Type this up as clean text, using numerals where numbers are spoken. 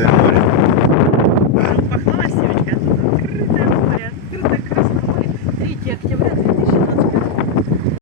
открытое море. Пахнула Севочка, тут открытое море, открытое Красное море. 3 октября 2000